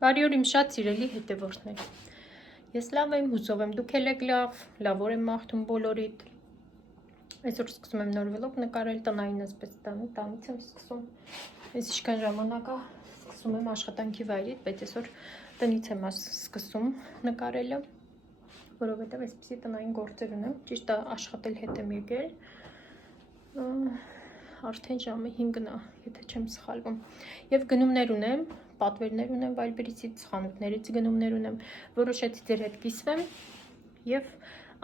Բարի օր իմ շատ սիրելի հետևորդներ։ Ես լավ եմ, հուսով եմ դուք եք լավ օր եմ մաղթում բոլորիդ։ Այսօր սկսում եմ նոր վլոգ նկարել, տնային ասպես տանից եմ սկսում։ Ես ինչքան ժամանակ է սկսում եմ աշխատանքի վայրից, բայց այսօր տնից եմ սկսում նկարելը, որովհետև այսպեսի տնային գործեր ունեմ, ճիշտ է աշխատել հետ եմ եկել։ Արդեն ժամը 5-ն է, եթե չեմ սխալվում։ Եվ գնումներ ունեմ, պատվերներ ունեմ Վայլբերիցից, խանութներից գնումներ ունեմ, որոշեցի ձեր հետ կիսվեմ եւ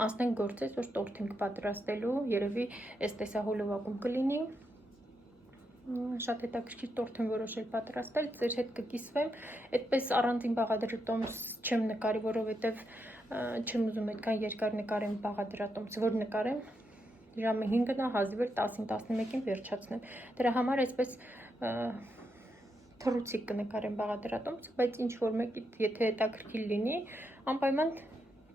անցնենք գործից, որ տորթ ենք պատրաստելու, երևի այս տեսահոլովակում կլինի։ Շատ հետաքրքիր տորթ եմ որոշել պատրաստել, ձեր հետ կկիսվեմ, այդպես առանձին բաղադրատոմս չեմ նկարի, որովհետեւ չեմ ուզում այդքան երկար նկարեմ բաղադրատոմս, որ նկարեմ ժամը 5-ն է, հազիվ 10-11-ին վերջացնեմ։ Դրա համար այսպես թռուցիկ կնկարեմ բաղադրատոմս, բայց ինչ որ մեկի եթե հետաքրքիր լինի, անպայման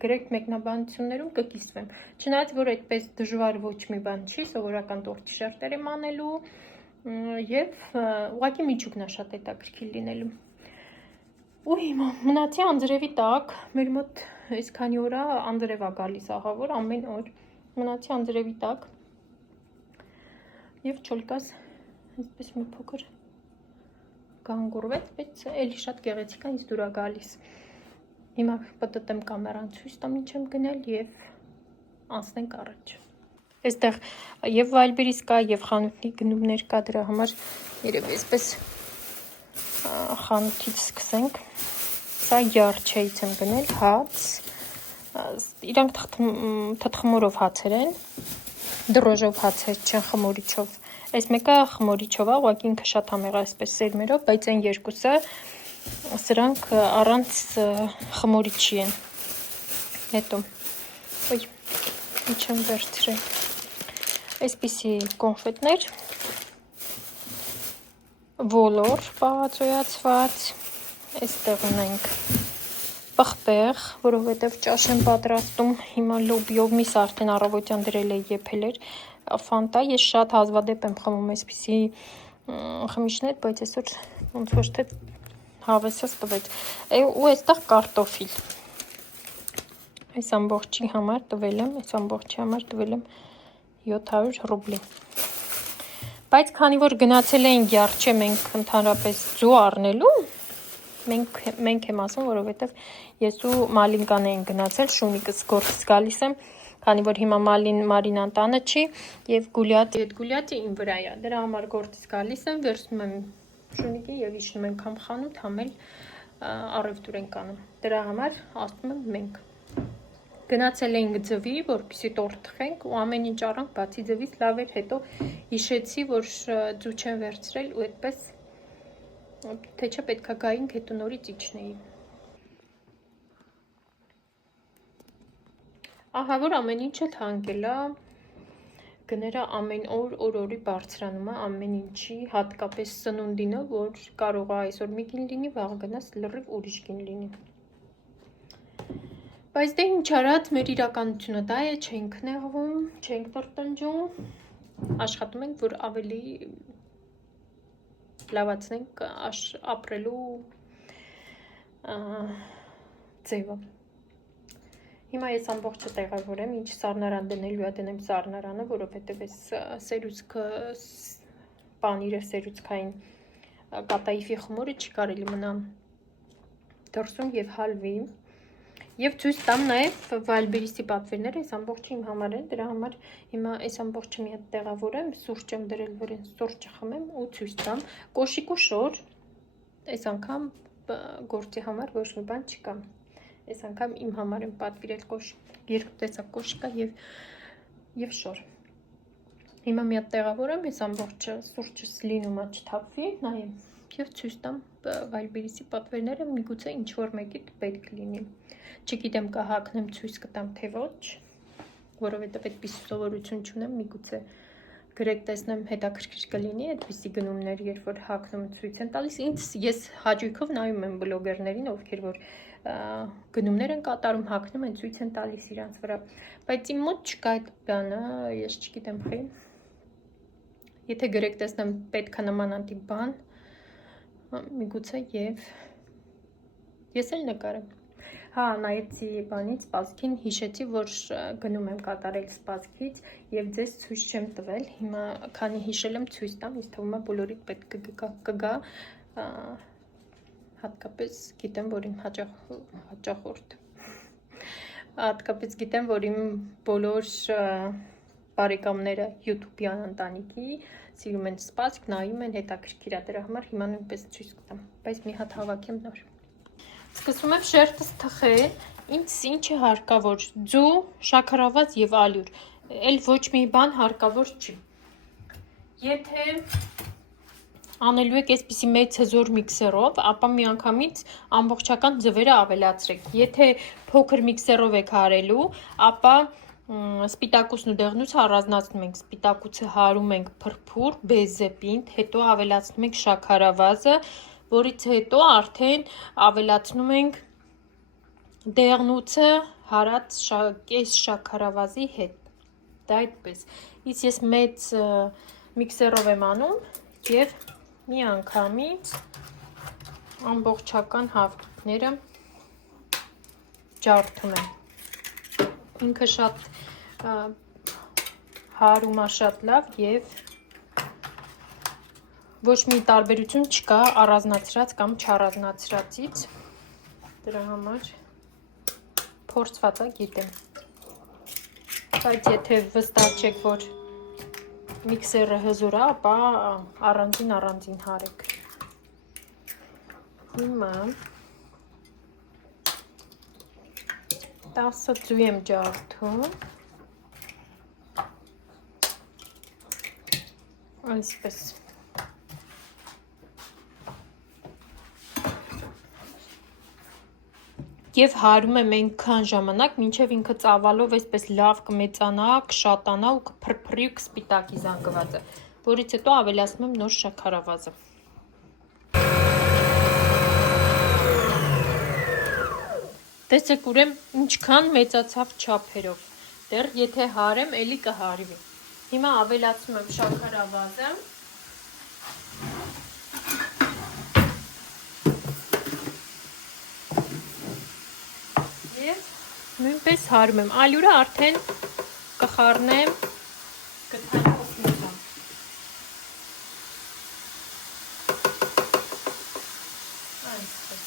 գրեք մեկնաբանություններում կկիսվեմ։ Չնայած որ այդպես դժվար ոչ մի բան չի, սովորական տորթի շերտեր եմ անելու եւ ուղղակի միջուկն է շատ հետաքրքիր լինելու։ Ու հիմա մնացի անձրևի տակ, մեր մոտ այսքանի օր է անձրև է գալիս ահավոր ամեն օր։ Մնացի անձրևի տակ եւ չոլկաս այսպես մի փոքր գանգուրվեց, բայց էլի շատ գեղեցիկ է, ինձ դուր է գալիս։ Հիմա պտտեմ կամերան ցույց տամ ինչ եմ գնել եւ անցնենք առաջ։ Այստեղ եւ Վայլբերիս կա եւ խանութի գնումներ կա, դրա համար երևի այսպես խանութից սկսենք։ Սա յարչեից եմ գնել հաց։ Իրանք թթխմորով հացեր են, դրոժով հացեր չեն, խմորիչով։ Այս մեկը խմորիչով է, ուղղակի ինքը շատ համեղ է այսպես սերմերով, բայց այն երկուսը սրանք առանց խմորիչի են։ Հետո ոյ ինչ եմ վերցրել։ Այսպիսի կոնֆետներ, ոլոր պահածոյացված, այստեղ ունենք պղպեղ, որովհետև ճաշ եմ պատրաստում, հիմա լոբիով միս արդեն առավոտյան դրել է եփել էր, ֆանտա, ես շատ հազվադեպ եմ խմում այսպիսի խմիչներ, բայց այսօր ոնց ոչ թե հավեսս տվեց։ Ու այստեղ կարտոֆիլ։ Այս ամբողջի համար տվել եմ 700 ռուբլի։ Բայց քանի որ գնացել էինք յարչե մենք ընդհանրապես ձու առնելու, մենք եմ ասում, որովհետև ես ու Մալինկան էին գնացել, շունիկս գործից գալիս եմ, քանի որ հիմա Մարինան տանը չի եւ Գուլյատը իմ վրա է։ Դրա համար գործից գալիս եմ, վերցնում եմ շունիկին եւ իջնում ենք համ խանութ, համ էլ առևտուր ենք անում։ Դրա համար ասում եմ մենք գնացել էինք ձվի, որպեսզի տորթ թխենք ու ամեն ինչ առանք, բացի ձվից լավ էր, հետո հիշեցի, որ ձու չեմ վերցրել ու այդպես թե չէ պետքա գայինք, հետո նորից իջնեի։ Ահա որ ամեն ինչը թանկել է, գները ամեն օրի բարձրանում է ամեն ինչի, հատկապես սնունդինը, որ կարող է այսօր մի կին լինի, վաղ գնաս լրիվ ուրիշ կին լինի։ Բայց դե ինչ արած, մեր իրականությունը դա է, չենք նեղվում, չենք տրտնջում, աշխատում ենք, որ ավելի լավացնենք ապրելու ձևը։ Հիմա ես ամբողջը տեղավորեմ, ինչ սառնարան դնելու է, դնեմ սառնարանը, որովհետև այս սերուցքը, պանիրը սերուցքային կատաիֆի խմորը չի կարելի մնա դրսում եւ հալվի։ Եվ ցույց տամ նաև Վայլբերիսի պատվերները, այս ամբողջը իմ համար են, դրա համար հիմա այս ամբողջը մի հատ տեղավորեմ, սուրճ եմ դրել, որ այն սուրճը խմեմ ու ցույց տամ։ Կոշիկ ու շոր, այս անգամ գործի համար ոչ մի բան չկա։ Այս անգամ իմ համար եմ պատվիրել երկու տեսակ կոշիկա եւ շոր։ Հիմա մի հատ տեղավորեմ, այս ամբողջը սուրճս լինում է չթափվի, նայեմ եւ ցույց տամ Վայլբերիսի պատվերները, միգուցե ինչ որ մեկի պետք լինի։ Չգիտեմ կհակնեմ ցույց կտամ թե ոչ, որովհետև այդպես սովորություն չունեմ, միգուցե գրեք տեսնեմ հետաքրքիր կլինի այդպիսի գնումներ, երբ որ հակնում ցույց են տալիս, ես հաճույքով նայում եմ բլոգերներին, ովքեր որ գնումներ են կատարում, հակնում են ցույց են տալիս իրանց վրա, բայց իմ մոտ չկա այդ բանը, ես չգիտեմ խի։ Եթե գրեք տեսնեմ պետք է նմանատիպ բան, միգուցե եւ Ես էլ նկարեմ։ Հա, նայեցի բանից սպասքին, հիշեցի, որ գնում եմ կատարել սպասքից եւ ձեզ ցույց չեմ տվել։ Հիմա քանի հիշել եմ ցույց տամ, ինձ թվում է բոլորիդ պետք կգա, հատկապես գիտեմ, որ իմ հաճախորդ հատկապես գիտեմ, որ իմ բոլոր բարեկամները YouTube-յան ընտանիքի սիրում են սպասք, նայում են, հետաքրքիր է, դրա համար հիմա նույնպես ցույց կտամ, բայց մի հատ հավաքեմ նոր։ Սկսում եմ շերտս թխել, ինձ ինչ է հարկավոր, ձու, շաքարավազ եւ ալյուր, էլ ոչ մի բան հարկավոր չի։ Եթե անելու եք այսպիսի մեծ հզոր միքսերով, ապա միանգամից ամբողջական ձվերը ավելացրեք։ Եթե փոքր միքսերով եք արելու, ապա սպիտակուցն ու դեղնուցը առանձնացնում ենք, սպիտակուցը հարում ենք փրփուր, բեզեպինդ, հետո ավելացնում ենք շաքարավազը, որից հետո արդեն ավելացնում ենք դեղնուցը հարած կես շաքարավազի հետ, դա այդպես, իսկ ես մեծ միքսերով եմ անում և մի անգամից ամբողջական հավկիթները ջարդում եմ, ինքը շատ հարում է շատ լավ և ոչ մի տարբերություն չկա առանձնացրած կամ չառանձնացրածից, դրա համար փորձված է գիտեմ, բայց եթե վստահ չեք, որ միքսերը հզոր է, ապա առանձին հարեք։ Հիմա 10 ձու եմ ջարդում, այսպես։ Եվ հարում եմ այնքան ժամանակ, մինչև ինքը ծավալով այսպես լավ կմեծանա, կշատանա ու կփրփրի ու կսպիտակի զանգվածը, որից հետո ավելացնում եմ նոր շաքարավազը։ Տեսեք ուրեմն ինչքան մեծացավ չափերով, դեռ եթե հարեմ, էլի կհարվի։ Հիմա ավելացնում եմ շաքարավազը։ Եվ նույնպես հարում եմ, ալյուրը արդեն կխառնեմ գթանքով մոտամ։ Այսպես։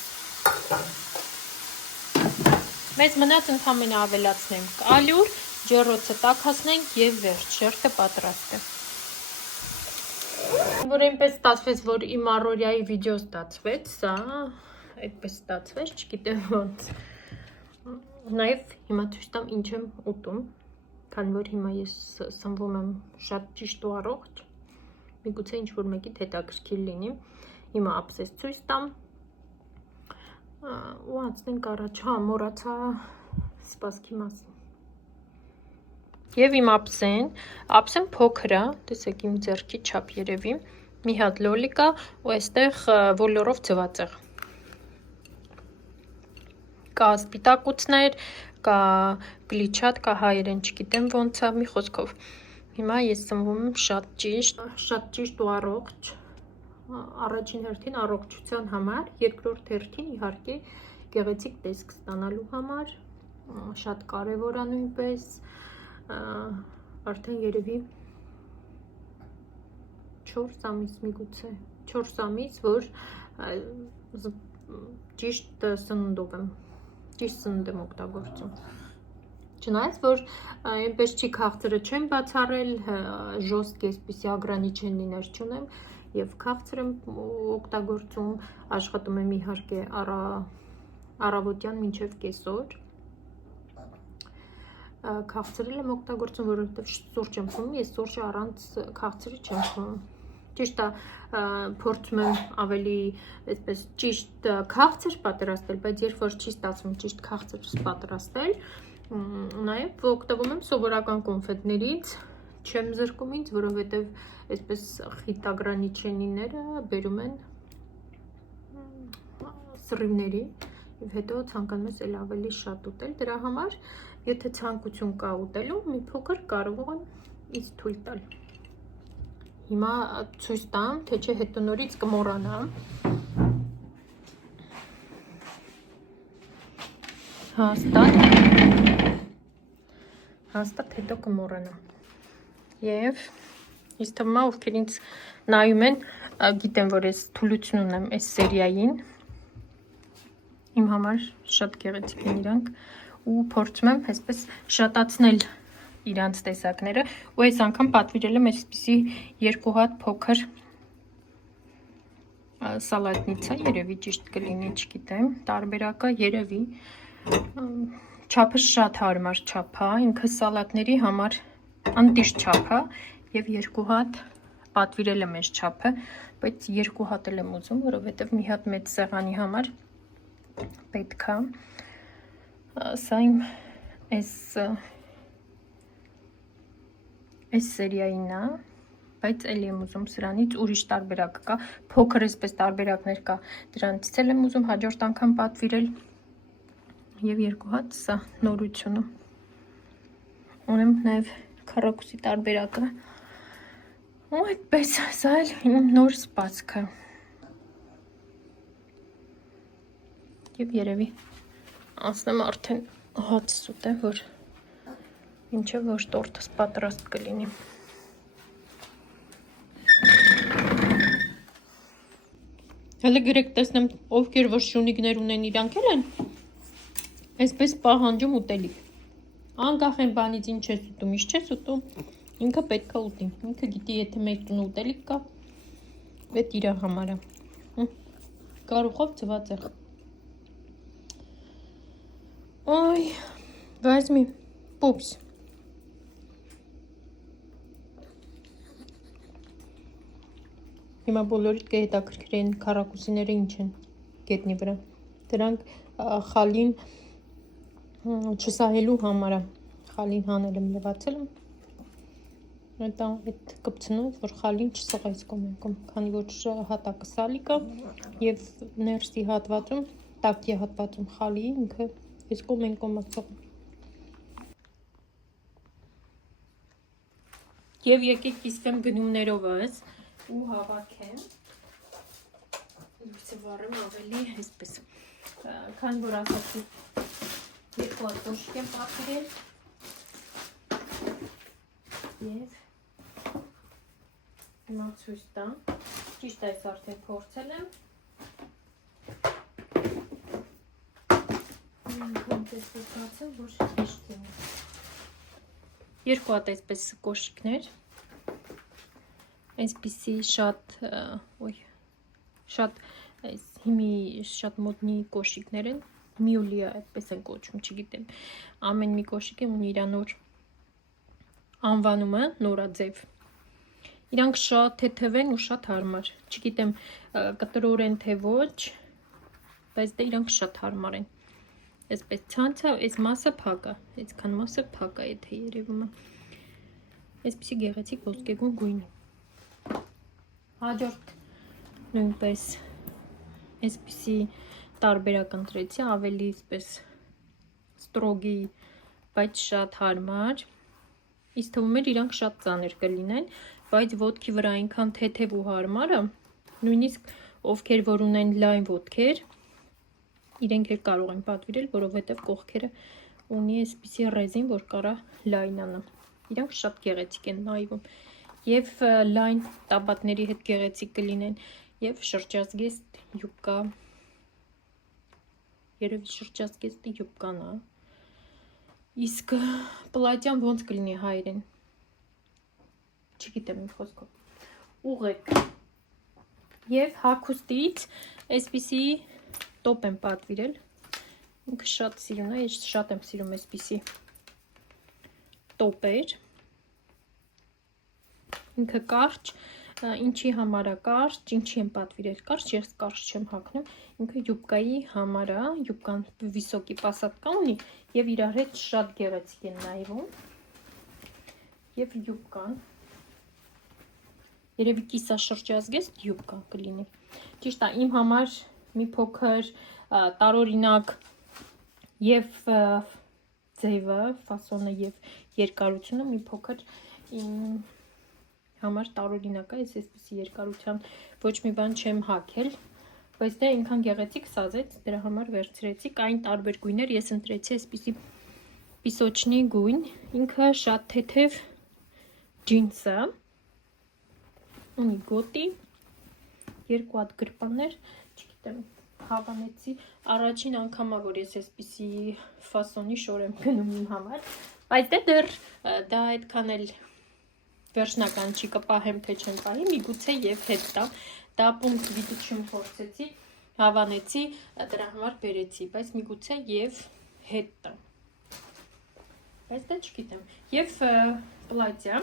Մեզ մնաց ընդամենը ավելացնենք ալյուր, ջեռոցը տաքացնենք և վերջ, շերտը պատրաստ է։ Որ այնպես ստացվեց, որ իմ առօրյայի վիդեո ստացվեց, սա այդպես ստացվեց, չգիտեմ ոնց։ Նաև հիմա ցույց տամ ինչ եմ ուտում, քանի որ հիմա ես սնվում եմ շատ ճիշտ ու առողջ, միգուցե ինչ-որ մեկիդ հետաքրքիր լինի, հիմա ափսես ցույց տամ ու անցնենք առաջ, հա, մոռացա սպասքի մասին։ Եվ իմ ափսեն փոքր է, տեսեք իմ ձեռքի չափ երևի, մի հատ լոլիկա ու այստեղ ոլորով ձվածեղ։ Կա սպիտակուցներ, կա գլիչատ, կա հայերեն, չգիտեմ ոնց է, մի խոսքով։ Հիմա ես սնվում եմ շատ ճիշտ ու առողջ, առաջին հերթին առողջության համար, երկրորդ հերթին իհարկե գեղեցիկ տեսք ստանալու համար, շատ կարևոր է նույնպես, արդեն երևի 4 ամիս միգուցե, 4 ամիս, որ ճիշտ սննդով եմ, ճիշտ սնունդ եմ օգտագործում։ Չնայած, որ այնպես չի քաղցրը չեմ բացառել, ժոստկի այսպիսի ագրանիչենիներ չունեմ և քաղցր եմ օգտագործում, աշխատում եմ իհարկե առավոտյան մինչև կեսօր։ Քաղցրել եմ օգտագործում, որովհետև սուրճ եմ խմում, ես սուրճը առանց քաղցրի չեմ խմում։ Ճիշտ է, փորձում եմ ավելի այսպես ճիշտ քաղցր պատրաստել, բայց երբ որ չի ստացվում ճիշտ քաղցր պատրաստել, նաև օգտվում եմ սովորական կոնֆետներից, չեմ զրկում ինձ, որովհետև այսպես խիտ ագրանիչենիները բերում են սռիվների և հետո ցանկանում ես էլ ավելի շատ ուտել, դրա համար, եթե ցանկություն կա ուտելու, մի փոքր կարող եմ ինձ թույլ տալ։ Հիմա ցույց տամ, թե չէ հետո նորից կմոռանամ։ հաստատ հետո կմոռանամ։ Եվ ինձ թվում է, ովքեր ինձ նայում են, գիտեմ, որ ես թուլություն ունեմ այս սերիային։ Իմ համար շատ գեղեցիկ են իրանք ու փորձում եմ այսպես շատացնել իրանց տեսակները ու այս անգամ պատվիրել եմ այսպիսի 2 հատ փոքր սալատնիցա, երևի ճիշտ կլինի, չգիտեմ, տարբերակը երևի չափը շատ հարմար չափ է, ինքը սալատների համար անտիշ չափ է եւ 2 հատ պատվիրել եմ այս չափը, բայց 2 հատ եմ ուզում, որովհետեւ մի հատ մեծ սեղանի համար պետք է։ Սա իմ այս սերիային է, բայց էլի եմ ուզում սրանից ուրիշ տարբերակ կա, փոքր էսպես տարբերակներ կա, դրանից էլ եմ ուզում հաջորդ անգամ պատվիրել եւ 2 հատ սա նորությունը։ Ունեմ նաեւ քառակուսի տարբերակը։ Ու այդպես սա էլ իմ նոր սպասքը։ Եվ երևի ասնեմ արդեն հաց սուտ է, որ ինչեւ որ տորտս պատրաստ կլինի։ Հələ գրեք տեսնեմ ովքեր որ շունիկներ ունեն իրանք էլ են այսպես պահանջում ուտելիք։ Անկախ այն բանից ինչ ես ուտում, ինչ չես ուտում, ինքը պետք է ուտի։ Ինքը գիտի եթե մեկ տուն ուտելիք կա, այդ իր համար է։ Կարուխով ծված է։ Ой, возьми, пупс. Հիմա բոլորիդ կհետաքրքրեն քառակուսիները ինչ են գետնի վրա։ Դրանք խալին չսահելու համար է։ Խալին հանել եմ, լվացել եմ։ Դա այդ կպցնով, որ խալին չսղա այս կոմենքում, քանի որ հատակը սալի կա եւ ներսի հատվածում, տակի հատվածում խալի ինքը այս կոմենքում է սղում։ Եվ եկեք կիսվեմ գնումներովս ու հավաքեմ։ Լույսը վառեմ ավելի այսպես։ Քանի որ ասացի 2 հատ կոշիկ եմ պատվիրել։ Եվ հիմա ցույց տամ։ Ճիշտ այս արդեն փորձել եմ։ Անգամ տեսեք բացեմ, որ ճիշտ է։ 2 հատ այսպես կոշիկներ։ Այսպիսի շատ այս հիմի շատ մոդնի կոշիկներ են, միոլիա այդպես են կոչում, չգիտեմ, ամեն մի կոշիկ ունի իր նոր անվանումը, նորաձև։ Իրանք շատ թեթև են ու շատ հարմար, չգիտեմ կտրոր են թե ոչ, բայց դե իրանք շատ հարմար են։ Այսպես ցանցը, այս մասը փակ է, այսքան մասը փակ է, եթե երևում է։ Այսպիսի գեղեցիկ ոսկեգույն գույնի։ Հաջորդ նույնպես այսպիսի տարբերակ ընտրեցի, ավելի այսպես ստրոգի, բայց շատ հարմար։ Իսկ թվում էր իրանք շատ ծանր կլինեն, բայց ոտքի վրա այնքան թեթև ու հարմար է, նույնիսկ ովքեր որ ունեն լայն ոտքեր, իրենք էլ կարող են պատվիրել, որովհետև կողքերը ունի այսպիսի ռեզին, որ կարա լայն անա։ Իրանք շատ գեղեցիկ են նայվում։ Եվ լայն տաբատների հետ գեղեցիկ կլինեն, եւ շրջազգեստ յուբկա։ Երևի շրջազգեստ յուբկան է։ Իսկ պլատյան ոնց կլինի հայերեն։ Չգիտեմ իմ խոսքով։ Ուղեք։ Եվ հագուստից այսպիսի տոպ եմ պատվիրել։ Ինքը շատ սիրուն է, ես շատ եմ սիրում այսպիսի տոպեր։ Ինքը կարճ, ինչի համար է կարճ, ինչի եմ պատվիրել կարճ, ես կարճ չեմ հագնում, ինքը յուբկայի համար է, յուբկան վիսոկի պասատկա ունի եւ իրար հետ շատ գեղեցիկ են նայվում։ Եվ յուբկան երևի կիսաշրջազգեստ յուբկա կլինի։ Ճիշտ է, իմ համար մի փոքր տարօրինակ եւ ձևը, ֆասոնը եւ երկարությունը մի փոքր իմ համար տարօրինակ է, ես այսպիսի երկարության ոչ մի բան չեմ հագել, Բայց դա ինքան գեղեցիկ սազեց, դրա համար վերցրեցի, կային տարբեր գույներ, ես ընտրեցի այսպիսի պիսոչնի գույն, ինքը շատ թեթև ջինս է, ունի գոտի, երկու հատ գրպաններ, չգիտեմ, հավանեցի, առաջին անգամա, որ ես այսպիսի ֆասոնի շոր եմ գնում իմ համար, բայց դեռ դա այդքան էլ վերջնական չի, կպահեմ թե չեմ պահի, միգուցե և հետ տա, դա պունկտ վիդուչում փորձեցի, հավանեցի, դրա համար բերեցի, բայց միգուցե և հետ տա, բայց դա չգիտեմ, և պլատյա,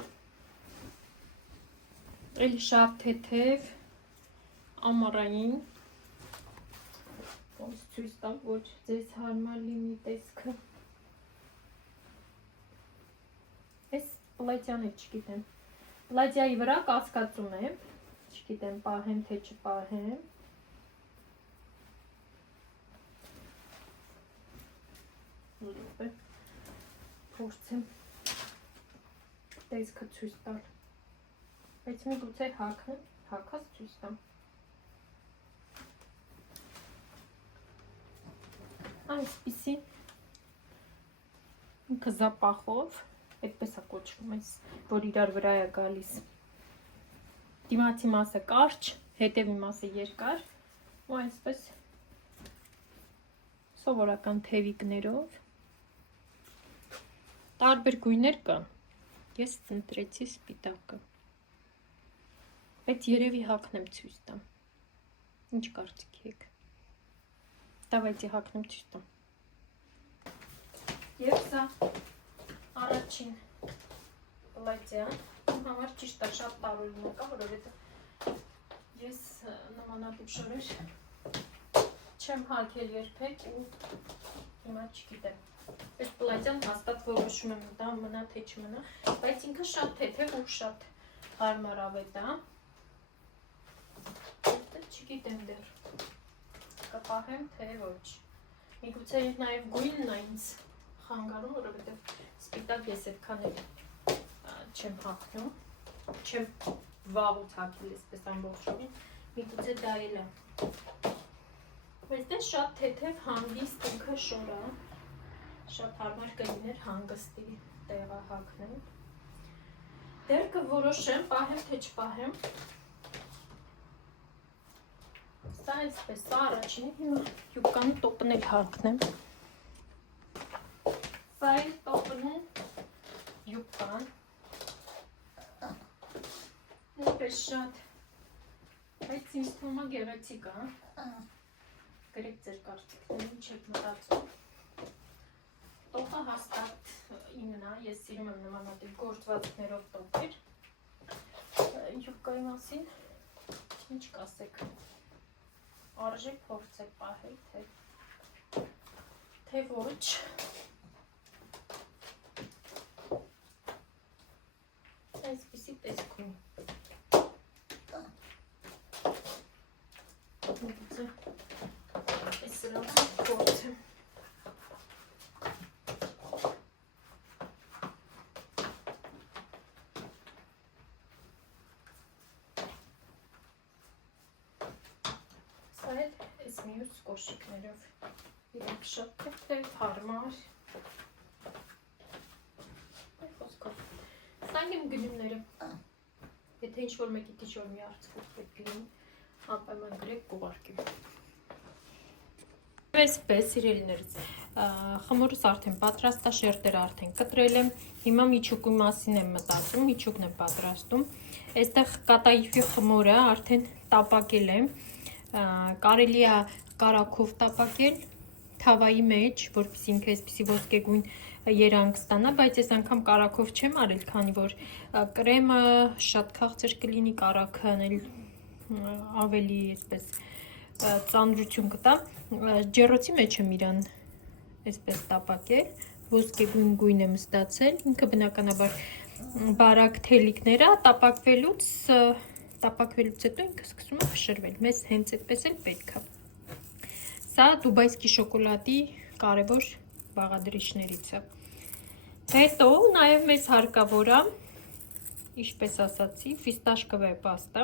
էլ շատ թեթև, ամառային, ոնց ցույց տամ, որ ձեզ հարմար լինի տեսքը, այս պլատյան է, չգիտեմ, պլատյայի վրա կասկածում եմ, չգիտեմ պահեմ թե չպահեմ, փորձեմ տեսքը ցույց տալ, բայց միգուցե հագնեմ, հագած ցույց տամ, այսպիսի ինքը զապախով, այդպես է կոչվում այս, որ իրար վրա է գալիս, դիմացի մասը կարճ, հետևի մասը երկար, ու այսպես սովորական թևիկներով, տարբեր գույներ կան, ես ընտրեցի սպիտակը, բայց երևի հագնեմ ցույց տամ, ինչ կարծիքի եք, դավայցի հագնեմ ցույց տամ, և սա առաջին պլատյան, իմ համար ճիշտ է շատ տարօրինակ է, որովհետև ես նմանատիպ շորեր չեմ հագել երբեք ու հիմա չգիտեմ, այս պլատյան հաստատ որոշում եմ դա մնա թե չմնա, բայց ինքը շատ թեթև ու շատ հարմարավետ է, չգիտեմ դեռ, կպահեմ թե ոչ, միգուցե նաև գույնն է ինձ խանգարում, որովհետև սպիտակ ես այդքան էլ չեմ հագնում, չեմ վաղուց հագել այսպես ամբողջովին, միգուցե դա էլ է, բայց դա շատ թեթև հանգիստ ինքը շոր է, շատ հարմար կլիներ հանգստի տեղը հագնել, դեռ կորոշեմ, պահեմ թե չպահեմ, սա այսպես, սա առաջինը, հիմա յուբկան տոպն էլ հագնեմ, սա էլ տոպն ու յուբկան, նույնպես շատ, բայց ինձ թվում է գեղեցիկ է, գրեք ձեր կարծիքներին, չեք մտածում, տոպը հաստատ իմն է, ես սիրում եմ նմանատիպ գործվածքներով տոպեր, յուբկայի մասին, ինչ կասեք, արժե փորձեք պահել, թե ոչ, այսպիսի տեսք ունի, միգուցե այս սրանցով փորձեմ, սա էլ այս մյուս կոշիկներով, իրենք շատ թեթև, հարմար, խոսքով, սա իմ գնումները, եթե ինչ-որ մեկի դիշոր մի արցվող պետք լինի, անպայման գրեք կուղարկեմ։ Այսպես, սիրելիներս, խմորս արդեն պատրաստ է, շերտերը արդեն կտրել եմ, հիմա միչուկի մասին եմ մտածում, միչուկն եմ պատրաստում, այստեղ կատայիֆի խմորը արդեն տապակել եմ, կարելի է կարագով տապակել, թավայի մեջ, որպեսզի ինքը այսպիսի ոսկեգույն երանգ ստանա, բայց այս անգամ կարագով չեմ արել, քանի որ կրեմը շատ քաղցր կլինի, կարագը ավելի այսպես ծանրություն կտա, ջեռոցի մեջ եմ իրան այսպես տապակել, ոսկեգույն գույն եմ ստացել, ինքը բնականաբար բարակ թելիկները տապակվելուց հետո ինքը սկսում է փշրվել, մեզ հենց այդպես էլ պետք է։ Սա դուբայսկի շոկոլադի կարևոր բաղադրիչներից է։ Հետո նաև մեզ հարկավոր է, ինչպես ասացի, ֆիստաշկովая պաստա։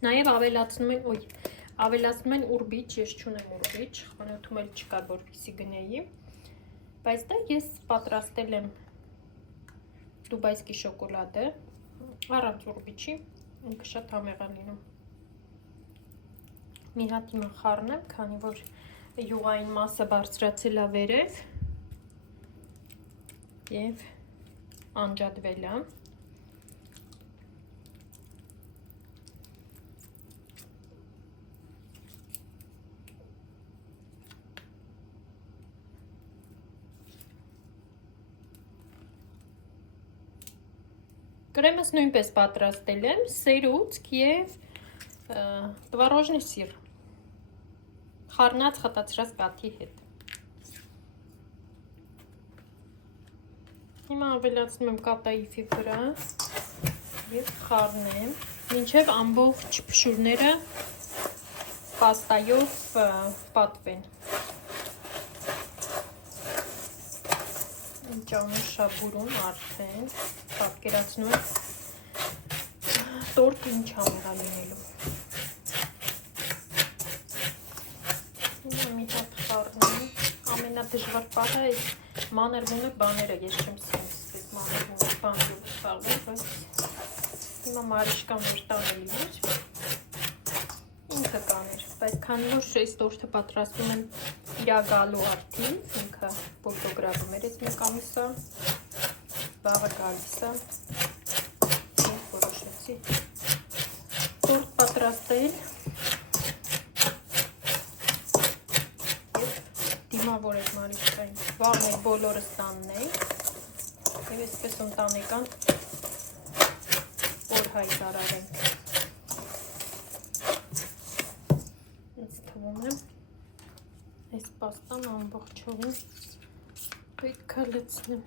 Նաև ավելացնում են ուրբիչ, ես չունեմ ուրբիչ, խանութում էլ չկա, որպեսզի գնեի, բայց դա ես պատրաստել եմ դուբայսկի շոկոլադը, առանց ուրբիչի, ինքը շատ համեղ է լինում։ Մի հատ հիմա խառնեմ, քանի որ յուղային մասը բարձրացել է վերև և անջատվել է։ Կրեմս նույնպես պատրաստել եմ, սերուցք և տվարոժնի սիր, խառնած խտացրած կաթի հետ։ Հիմա ավելացնում եմ կատաիֆի վրա և խառնեմ, մինչև ամբողջ փշուրները պաստայով պատվեն։ Ճանուշա բուրում արդեն, պատկերացնում եմ տորտը ինչ համեղ է լինելու։ Հիմա մի հատ խառնում, ամենադժվար պահը այս մանր-մունր բաները, ես չեմ սենց մանր-մունր բաներով խաղում, բայց հիմա Մարիշկան որ տանել էր, ինքը կաներ, բայց քանի որ այս տորտը պատրաստում եմ իրա գալու արդին, ինքը Վոլգոգրադում էր այս մեկ ամիսը, վաղը գալիս է, և որոշեցի տորտ պատրաստել և դիմավոր էր Մարիշկային, վաղն էր բոլորս տանն էի և այսպես ընտանեկան օր հայտարարենք։ Ինձ թվում է այս պաստան ամբողջովին պետք է լցնեմ։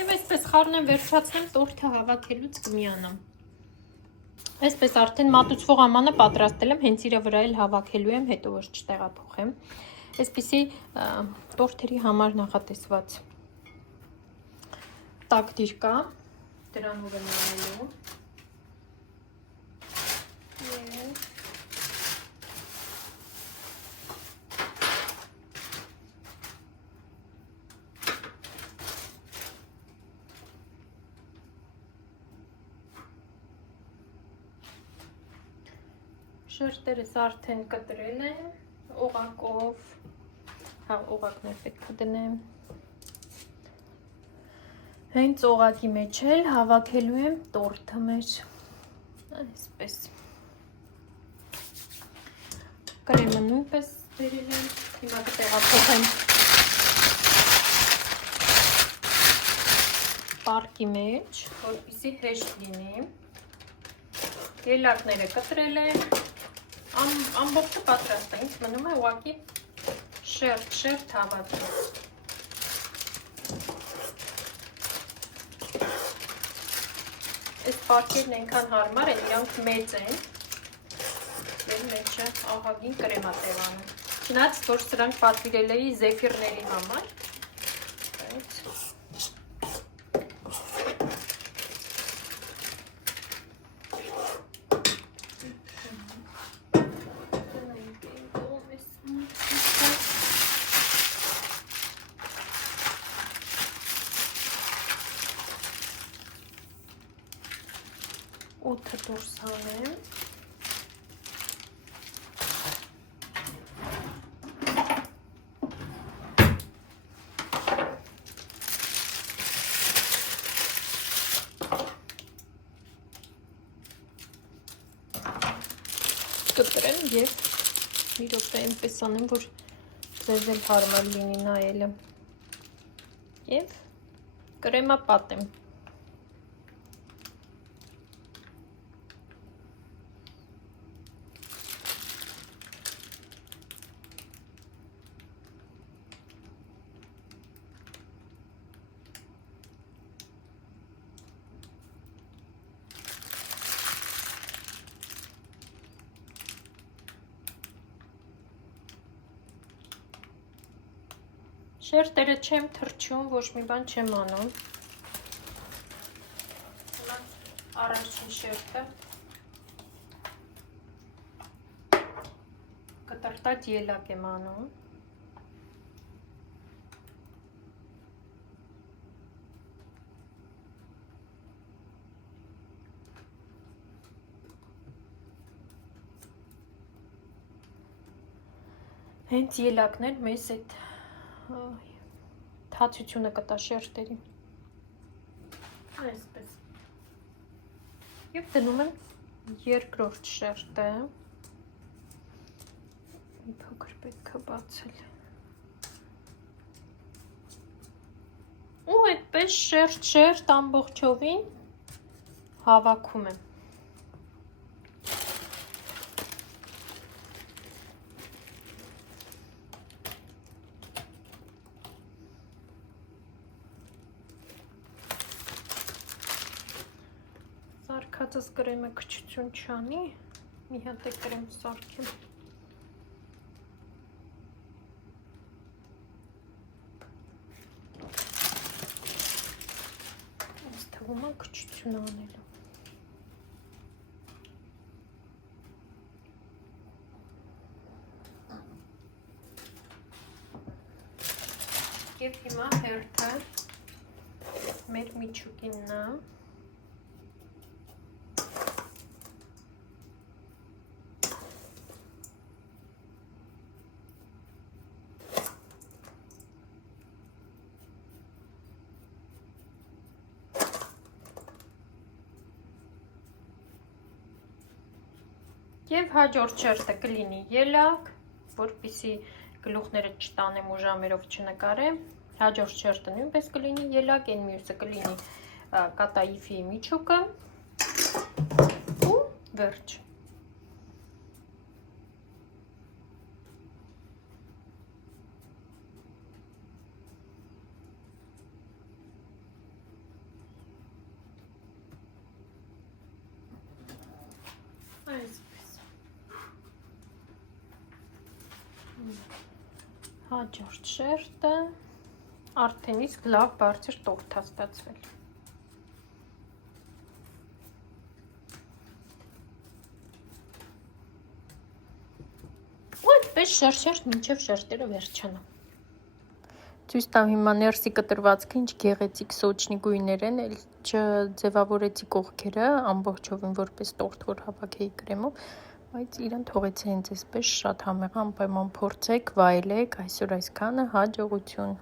Եվ այսպես խառնեմ, վերջացնեմ, տորտը հավաքելուց կմիանամ։ Այսպես արդեն մատուցվող ամանը պատրաստել եմ, հենց իրա վրա էլ հավաքելու եմ, հետո որ չտեղափոխեմ։ Այսպիսի տորտերի համար նախատեսված տակդիր կա, դրանով եմ անելու։ Շերտերս արդեն կտրել եմ օղակով, հա օղակներ պետք է դնեմ, հենց օղակի մեջ էլ հավաքելու եմ տորտը մեր, այսպես, կրեմը նույնպես բերել եմ, հիմա կտեղափոխեմ պարկի մեջ, որպեսզի հեշտ լինի, ելակները կտրել եմ, ամբողջը պատրաստ է, ինձ մնում է ուղղակի շերտ հավաքել։ Այս պարկերն այնքան հարմար են, իրանք մեծ են և մեջը ահագին կրեմա տեղանում։ Չնայած, որ սրանք պատվիրել էի զեֆիրների համար, օդը դուրս հանեմ, կտրեմ և մի րոպե այնպես անեմ, որ ձեզ էլ հարմար լինի նայելը և կրեմա պատեմ։ Շերտերը չեմ թրջում, ոչ մի բան չեմ անում։ Առաջին շերտը կտրտած ելակ եմ անում։ Հենց ելակն էլ մեզ այդ թացությունը կտա շերտերին։ Այսպես։ Եվ դնում եմ երկրորդ շերտը։ Մի փոքր պետք է բացել։ Ու այդպես շերտ ամբողջովին հավաքում եմ։ Սարքածս կրեմը քչություն չանի, մի հատ է կրեմ սարքեմ։ Այս թվում է քչություն անելու։ Եվ հիմա հերթը մեր միջուկինն է։ Եվ հաջորդ շերտը կլինի ելակ, որպեսզի գլուխները չտանեմ ու ժամերով չնկարեմ։ Հաջորդ շերտը նույնպես կլինի ելակ, այն մյուսը կլինի կատաիֆի միջուկը ու վերջ։ Այսպես։ Հաջորդ շերտը արդեն իսկ լավ բարձր տորթ է ստացվել։ Ու այդպես շերտ մինչև շերտերը վերջանա։ Ցույց տամ հիմա ներսի կտրվածքը ինչ գեղեցիկ սոճնի գույներ են, էլ չձևավորեցի կողքերը ամբողջովին որպես տորթ, որ հավաքեի կրեմով, բայց իրեն թողեցի հենց այսպես շատ համեղ, անպայման փորձեք, վայելեք, այսօր այսքանը, հաջողություն։